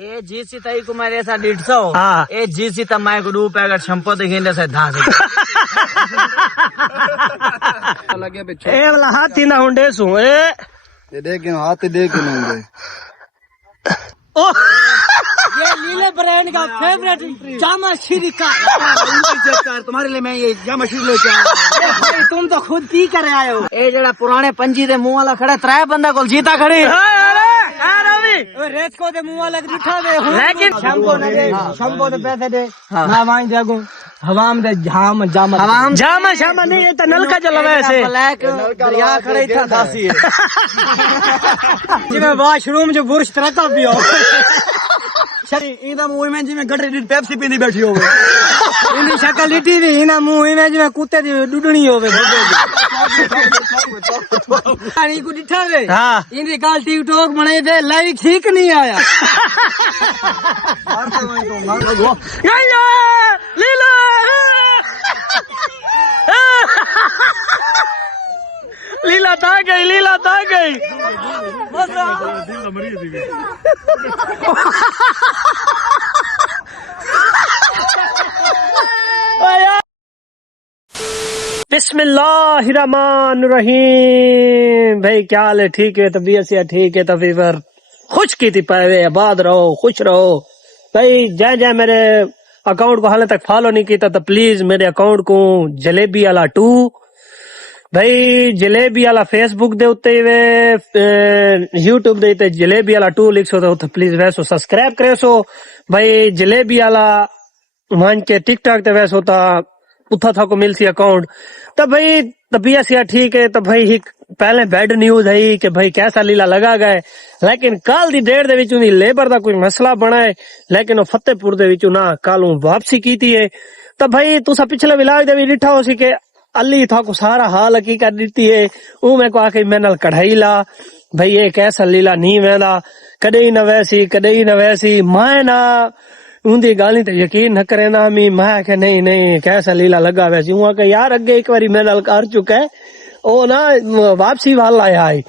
ए GC तई को मेरे ऐसा 150 हाँ ए जीसी तमाय को 2 पैकेट शैम्पू दिखेंगे से धास लगे पीछे ए वाला हाथी ना हुंडे सु ए ये देख हाथ देख होंगे ओ ये लीले ब्रांड का फेवरेट जामा शिरिका तुम्हारे लिए मैं ये जामा शीर लेके आया तुम तो खुद की कर आए हो ए जड़ा पुराने पंजी दे मुंह वाला खड़ा 3 बंदा को जीता खड़ी रेत को दे मुंह वाला दिखा दे लेकिन शैम्पू न दे शैम्पू दे पैसे दे मैं वाइन देगू हवाम दे जाम जामा जामा शामा नहीं ये तो नलका चला वैसे ब्लैक दरिया खड़े था दासी जिਵੇਂ वाशरूम जो बुरश तरता पियो शरी इदा मुंह में जिਵੇਂ गटरी दी पेप्सी पींदी बैठी होवे इनी शक्ल लिटी दी इना मुंह में जिਵੇਂ कुत्ते दी डुडणी होवे पानी को दिठा वे हां इनकी गाल टिकटॉक बनाए थे लाइव ठीक नहीं आया लीला लीला ता गई बिस्मिल्लाहिर्रहमानिर्रहीम। भाई क्या हाल है? ठीक है तबीयत से ठीक है तफीवर खुश की थी पाए आबाद रहो खुश रहो। भाई जय जय मेरे अकाउंट को हाल तक फॉलो नहीं किया तो प्लीज मेरे अकाउंट को जलेबी वाला 2 भाई जलेबी वाला फेसबुक दे उत्ते यूट्यूब दे उत्ते जलेबी वाला 2 लिख सो तो प्लीज वैसो सब्सक्राइब करे सो। भाई जलेबी वाला मान के टिकटॉक ते वैसो ता उठा था को मिलती अकाउंट तो भाई तबीयत से ठीक है तो भाई पहले बैड न्यूज है कि भाई कैसा लीला लगा गए लेकिन कल दी डेट दे विच उन्दी लेबर दा कोई मसला बना है लेकिन वो फतेहपुर दे विच ना कल वापसी की थी है तो भाई तुसा पिछले विलाग दे भी डिठा हो सी के अली था को सारा हाल हकीकत दी है वो मैं को आके मैं नाल कढ़ाई ला भाई ये कैसा लीला नहीं वेंदा कदे ही न वैसी मैं ना उनकी गाली तो यकीन न करे ना मैं के नहीं कैसा लीला लगा वैसे हूं के यार अगे एक बारी मेरे नाल कर चुका है ओ ना वापसी वाला आया है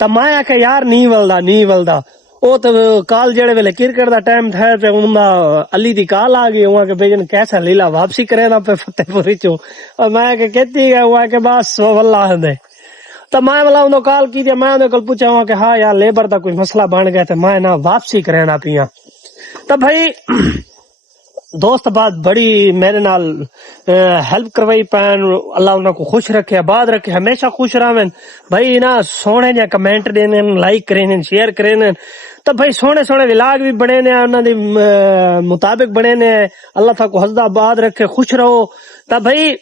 तो मैं के यार नहीं वलदा ओ तो काल जेड़े वेले क्रिकेट दा टाइम था पे उनदा अली दी काल आ गई हुआ के बेजन कैसा लीला वापसी करे ना पे फतेहपुर चो और मैं के कहती है हुआ के बस वल्लाह दे तो मैं वाला उन्होंने कॉल की थी मैं उन्हें कल पूछा हुआ कि हाँ यार लेबर का कोई मसला बन गया तो मैं ना वापसी करे ना पिया तो भाई दोस्त बात बड़ी मेरे नाल हेल्प करवाई पैन अल्लाह उनको खुश रखे आबाद रखे हमेशा खुश रहें भाई ना सोने जा कमेंट देने लाइक करें शेयर करें तो भाई सोने विलाग भी बने ने उन्होंने मुताबिक बने ने अल्लाह था को हसदा आबाद रखे खुश रहो तो भाई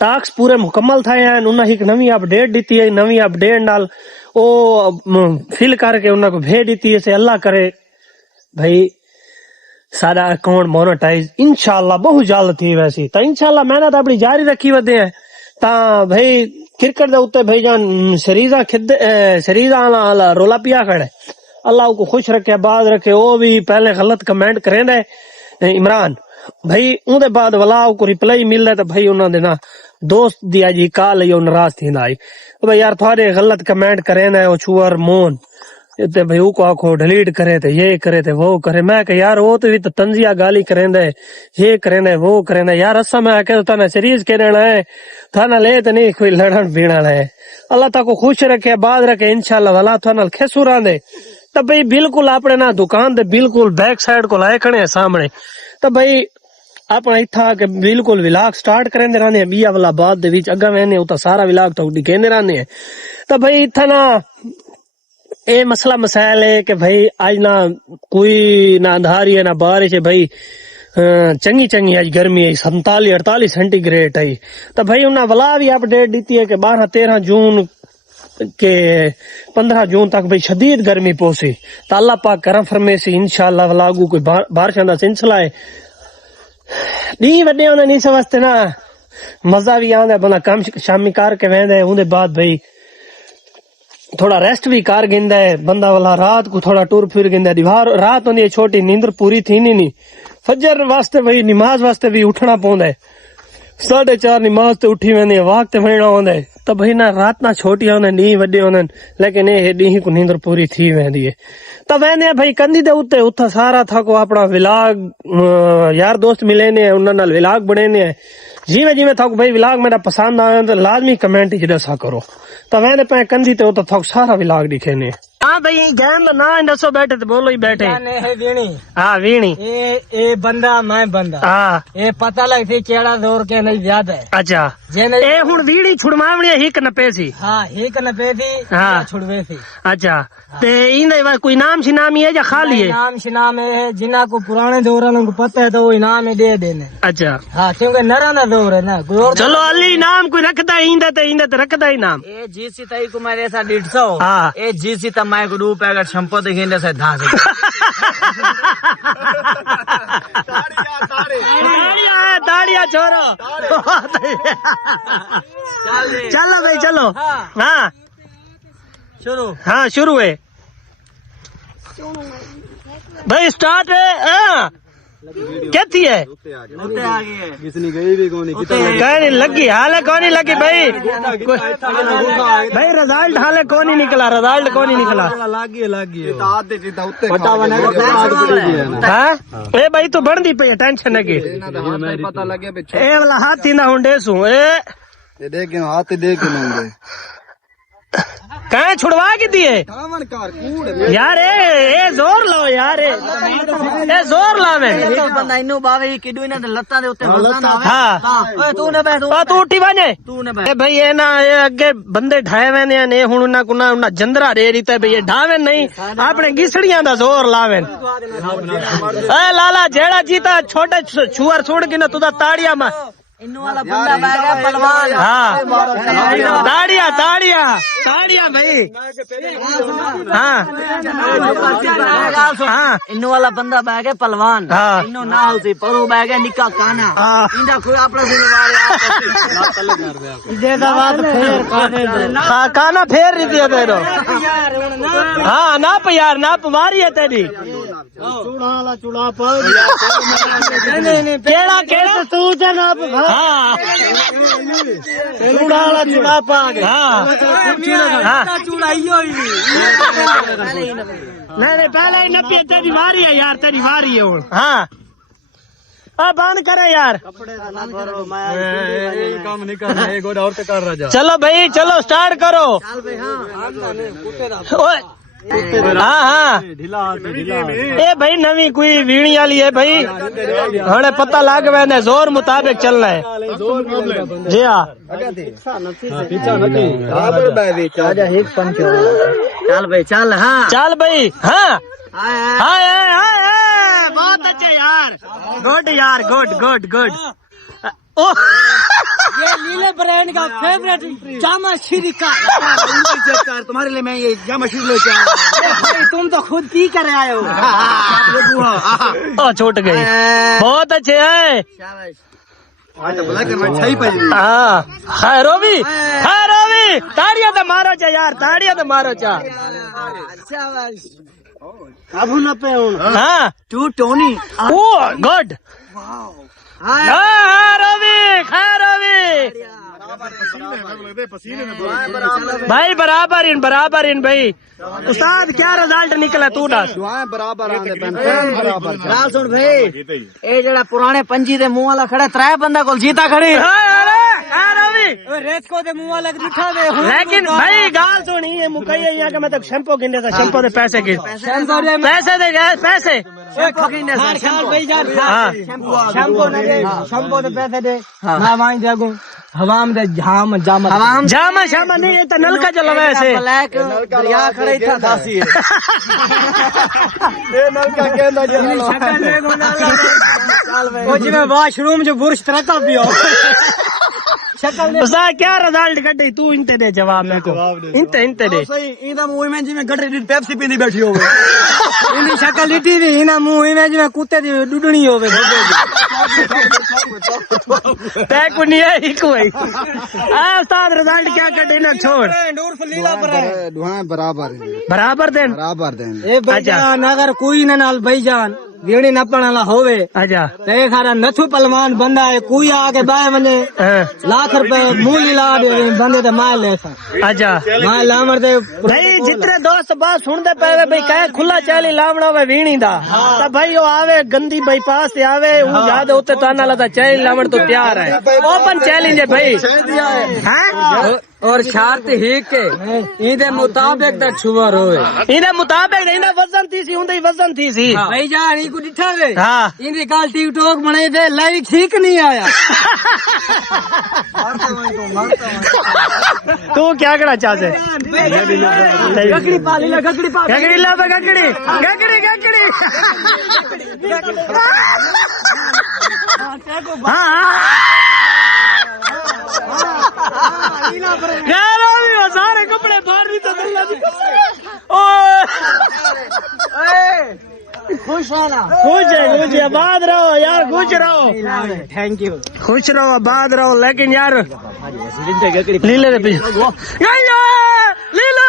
टास्क पूरे मुकम्मल थे उन्हें एक नवी अपडेट दी है नवी अपडेट नाल ओ फिल करके उन्हें भेज दी है अल्लाह करे भाई सारा अकाउंट मोनेटाइज इंशाल्लाह बहुत जल्द थी वैसी तो इंशाल्लाह मेहनत अपनी जारी रखी वदे है ता भाई क्रिकेट दे उत्ते भाई जान शरीजा वाला रोला पिया खड़े अल्लाह को खुश रखे आबाद रखे वो भी पहले गलत कमेंट करें इमरान भाई उनके बाद वाला को रिप्लाई मिल रहा तो भाई उन्होंने ना दोस्त दिया जी कॉल नाराज थी आई भाई यार थोड़े गलत कमेंट करे ना वो छुअर मोन इतने भाई को आखो डिलीट करे थे ये करे थे वो करे मैं कह यार वो तो भी तो तंजिया गाली करें दे ये करें वो करें यार असा मैं आके थाना सीरीज के रहना है थाना ले तो नहीं कोई लड़न पीना है अल्लाह ताको खुश रखे बाद रखे इंशाल्लाह वाला थाना खेसूरा दे तो भाई बिल्कुल अपने ना दुकान दे बिल्कुल बैक साइड को लाए खड़े सामने तो भाई अपना इतना के बिल्कुल विलाग स्टार्ट करेंदे रहने बिया वाला बाद दे विच अगा मैंने उता सारा विलाग तो दिखेंदे रहने तो भाई इतना ना ए मसला मसाइल है कि भाई आज ना कोई ना अंधारी है ना बारिश है भाई चंगी आज गर्मी है 47-48 सेंटीग्रेड है तो भाई उन्हें वाला भी अपडेट दी है कि 12-13 जून के 15 जून तक भाई शदीद गर्मी पहुंची तो अल्लाह पाक करम फरमेसी इंशाल्लाह वालागू कोई बारिश का सिलसिला है नी वड्डे होने नहीं समझते ना मजा भी आंदा बंदा काम शामी करके वेंदे उनके बाद भाई थोड़ा रेस्ट भी कर गिंदा है बंदा वाला रात को थोड़ा टूर फिर गिंदा दीवार रात होंदी छोटी नींद पूरी थी नहीं फजर वास्ते भाई नमाज वास्ते भी उठना पौंदा है 4:30 नमाज ते उठी वेंदी वक्त वेणो होंदे त भई ना रात ना छोटी होंदे नी वड्डे होंदे लेकिन ये ॾींहं को नींदर पूरी थी वेंदी है त वेंदे भई कंदी ते उते उथा सारा थको अपना विलाग यार दोस्त मिले ने उन्हां नाल विलाग बनेने जिवें जिवें थक भाई विलाग मेरा पसंद आया तो लाजमी कमेंट च दसा करो त वेंदे पे कंदी ते उता थक सारा विलाग दिखे ने हाँ भाई गेम ना दसो बैठे तो बोलो ही बैठे वीणी हाँ वीणी ए बंदा मैं बंदा हाँ ये पता लगती केड़ा दौर के नहीं याद है अच्छा जेने ए हुन वीणी छुड़मावणी हिक न पैसी हाँ एक न पे थी हाँ। छुड़वे थी अच्छा ते इंदे कोई नाम शिनामी है या खाली है इनाम शिनाम है जिना को पुराने दौरान को पता है तो वो इनाम ही दे देने अच्छा हाँ क्योंकि नरा ना दौर है ना कोई और चलो अली नाम कोई रखता है इंदे रखता ही नाम ए जीसी तई को मेरे ऐसा 150 हाँ। ए जीसी त मैं को 2 पैकेट शैम्पू दिखेंगे से धास दाड़िया छोरो चलो भाई चलो हाँ शुरू हाँ शुरू है भाई स्टार्ट है हाँ क्या थी है उते आ गई है किसने गई भी कौन नहीं लगी हाले कौन नहीं लगी भाई भाई रिजल्ट हाले कौन नहीं निकला रिजल्ट कौन नहीं निकला लागी आधे जीता उत्ते हाँ ए भाई तू बढ़ती पई टेंशन की पता लगे पिछे ए वाला हाथी ना हुंडे सू ए देख हाथ देख लेंगे कहाँ छुड़वा की दिए यार ए जोर लो यार ए जोर लावे बंदा इन्नू बावे किडू इना ते लत्ता दे उत्ते मसाना आवे हाँ ओए तू ने बैठ तू उठी वने तू ने बैठ ए भाई ये ना ये अगे बंदे ढाए वेने ने हुन ना कुना उना जंदरा रे रीते भाई ये ढावे नहीं अपने गिसड़ियां दा जोर लावे ए लाला जेड़ा जीता छोटे छुअर छोड़ के ना तुदा ताड़िया मा इन्नू वाला बंदा बैठ गया पहलवान हाँ ताड़िया ताड़िया ताड़िया भाई हाँ हाँ इन्नू वाला बंदा बैठ गया पहलवान हाँ। इन्नू नाल सी परो बैठ गया निक्का काना हाँ। इंदा कोई अपना से मारे इदे दा बात फेर काने हाँ काना फेर रही थी तेरो हाँ नाप यार नाप मारी है तेरी चूड़ा पर नहीं केड़ा केड़ा तू जनाब हाँ चूड़ा पा हाँ हाँ चूड़ा इयो ही नहीं पहले ही नपी तेरी वारी है यार तेरी वारी है वो हाँ अब बंद करे यार काम नहीं करना एक और कर रहा चलो भाई चलो स्टार्ट करो ओए हाँ हाँ ए भाई नवी कोई वीणी वाली है भाई हमें पता लग मैंने जोर मुताबिक चलना है जी हाँ एक पंच चल भाई चल हाँ चल भाई हाँ हाँ हाय बहुत अच्छे यार गुड गुड गुड ओह ये लीले ब्रांड का फेवरेट जामा श्रीका तुम्हारे लिए मैं ये जामा शीर लेके आया तुम तो खुद पी कर आए हो ओ छूट गई बहुत अच्छे है हाँ हाय रोवी ताड़िया तो मारो चा यार ताड़िया तो मारो चा काबू न पे हाँ टू टोनी ओ गुड भाई बराबर इन भाई उस्ताद क्या रिजल्ट निकला तू दस बराबर गाल सुन भाई ए जड़ा पुराने पंजी दे मुंह वाला खड़ा त्रै बंदा कोल जीता खड़ी रेत को दे मुंह वाला दिखा दे लेकिन भाई गाल सुनी ये मुकई यहाँ का मैं तो शैम्पू गिन था शैम्पू दे पैसे गिन पैसे दे गए पैसे शैम्पू दे पैसे दे मैं वहीं जागू हवाम दे झाम जामा शामा नहीं ये तो नलका चला वैसे ब्लैक दरिया खड़े था दासी वो जिਵੇਂ वाशरूम जो बुरश तरका भी हो उस्ताद क्या रिजल्ट कटे तू इंते दे जवाब मेरे को इंते दे सही इंदा मुंह में जिਵੇਂ गटरे दी पेप्सी पींदी बैठी होवे इनी शक्ल लिटी भी इना मुंह में जिਵੇਂ कुत्ते दी डुडणी होवे तै को नहीं है एक भाई आ उस्ताद रिजल्ट क्या कटे ना छोड़ दुआ बराबर बराबर देन बराबर देन ए भाईजान अगर कोई ना नाल भाईजान वीणी नपण वाला होवे अच्छा ते सारा नथु पलवान बंदा है कोई आके बाय वने हाँ, लाख रुपए मूली ला दे बंदे ते मार ले अच्छा मार लामर दे भाई जितने दोस्त बात सुनते पे भाई कहे खुला चाली लावना वे वीणी दा तो भाई वो आवे गंदी बाईपास से आवे वो याद होते तो आना लगा चाली लावण तो तैयार है ओपन चैलेंज है भाई हाँ? और शर्त ही के इदे मुताबिक दा छुवर होवे इने मुताबिक इने वजन थी सी उंदी वजन थी सी भाई जान ई को दिठा वे हाँ इंदी काल टिकटॉक बनाई थे लाइक ठीक नहीं आया तू क्या करना चाहते गगड़ी पाली ला गगड़ी पा गगड़ी ला तो गगड़ी गगड़ी गगड़ी हाँ यार अभी वो सारे कपड़े बाहर भी तो दल्ला जी खुश होना खुश है आबाद रहो यार खुश रहो थैंक यू खुश रहो आबाद रहो लेकिन यार लीले रे पीछे लीला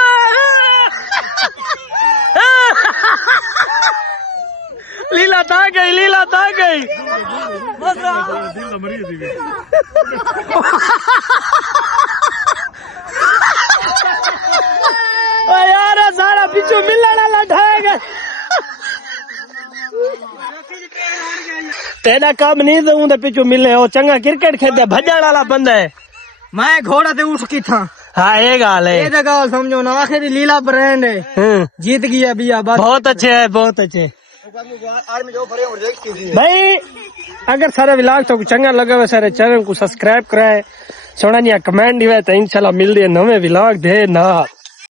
लीला ता गई लीला ता गई ओ यार सारा पिछू मिलना लठाएगा तेरा काम नहीं दूं तो पिछू मिलने हो चंगा क्रिकेट खेलते भजन वाला बंदा है मैं घोड़ा ते उठ की था हाँ ये गाल है ये जगह समझो ना आखिरी लीला ब्रांड है जीत गया बिया बस बहुत अच्छे है बहुत अच्छे भाई अगर सारा व्लॉग तो चंगा लगा हुआ सारे चैनल को सब्सक्राइब कराए सोना कमेंट दिवे तो इंशाल्लाह मिलते नवे व्लॉग दे ना।